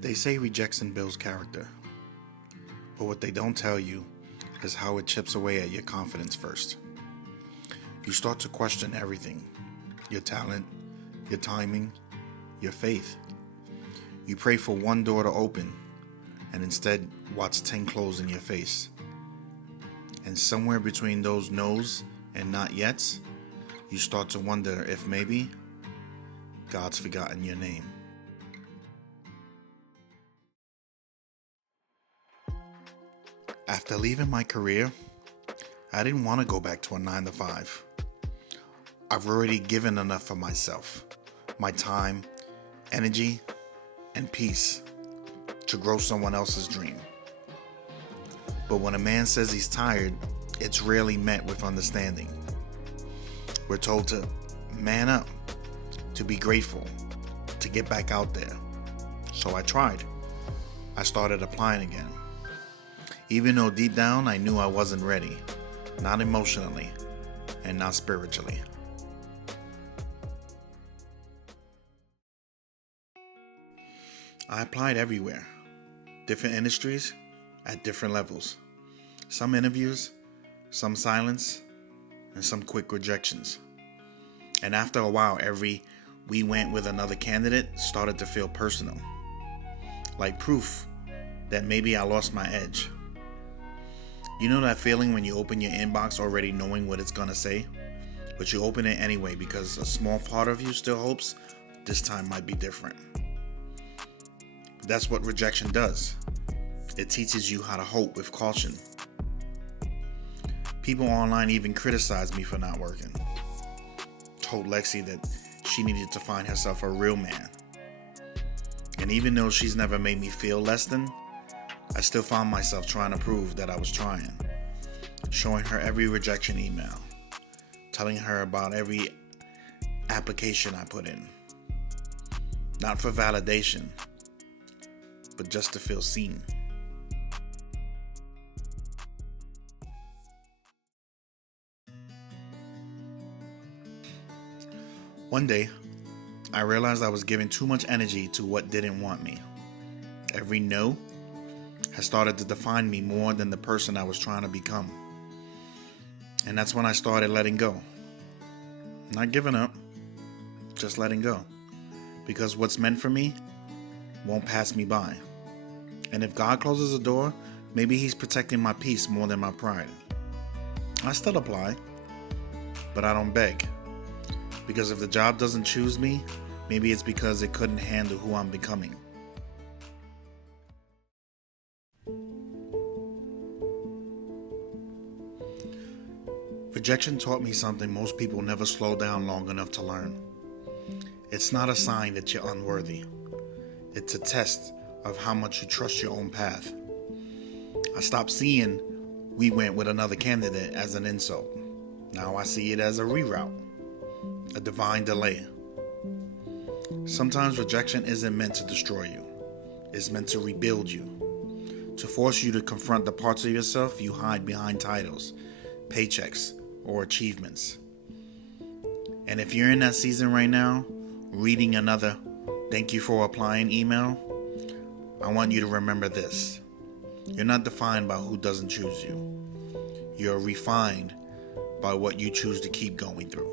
They say rejection builds character, but what they don't tell you is how it chips away at your confidence first. You start to question everything: your talent, your timing, your faith. You pray for one door to open and instead watch 10 close in your face. And somewhere between those no's and not yet's, you start to wonder if maybe God's forgotten your name. After leaving my career, I didn't want to go back to a 9 to 5. I've already given enough for myself, my time, energy, and peace to grow someone else's dream. But when a man says he's tired, it's rarely met with understanding. We're told to man up, to be grateful, to get back out there. So I tried. I started applying again. Even though deep down I knew I wasn't ready, not emotionally and not spiritually. I applied everywhere, different industries at different levels. Some interviews, some silence, and some quick rejections. And after a while, every "we went with another candidate" started to feel personal, like proof that maybe I lost my edge. You know that feeling when you open your inbox already knowing what it's gonna say, but you open it anyway because a small part of you still hopes this time might be different. That's what rejection does. It teaches you how to hope with caution. People online even criticized me for not working. Told Lexi that she needed to find herself a real man. And even though she's never made me feel less than, I still found myself trying to prove that I was trying. Showing her every rejection email. Telling her about every application I put in. Not for validation, but just to feel seen. One day, I realized I was giving too much energy to what didn't want me. Every no has started to define me more than the person I was trying to become. And that's when I started letting go. Not giving up, just letting go. Because what's meant for me won't pass me by. And if God closes a door, maybe He's protecting my peace more than my pride. I still apply, but I don't beg. Because if the job doesn't choose me, maybe it's because it couldn't handle who I'm becoming. Rejection taught me something most people never slow down long enough to learn. It's not a sign that you're unworthy. It's a test of how much you trust your own path. I stopped seeing "we went with another candidate" as an insult. Now I see it as a reroute, a divine delay. Sometimes rejection isn't meant to destroy you. It's meant to rebuild you, to force you to confront the parts of yourself you hide behind titles, paychecks, or achievements. And if you're in that season right now, reading another "thank you for applying" email, I want you to remember this. You're not defined by who doesn't choose you. You're refined by what you choose to keep going through.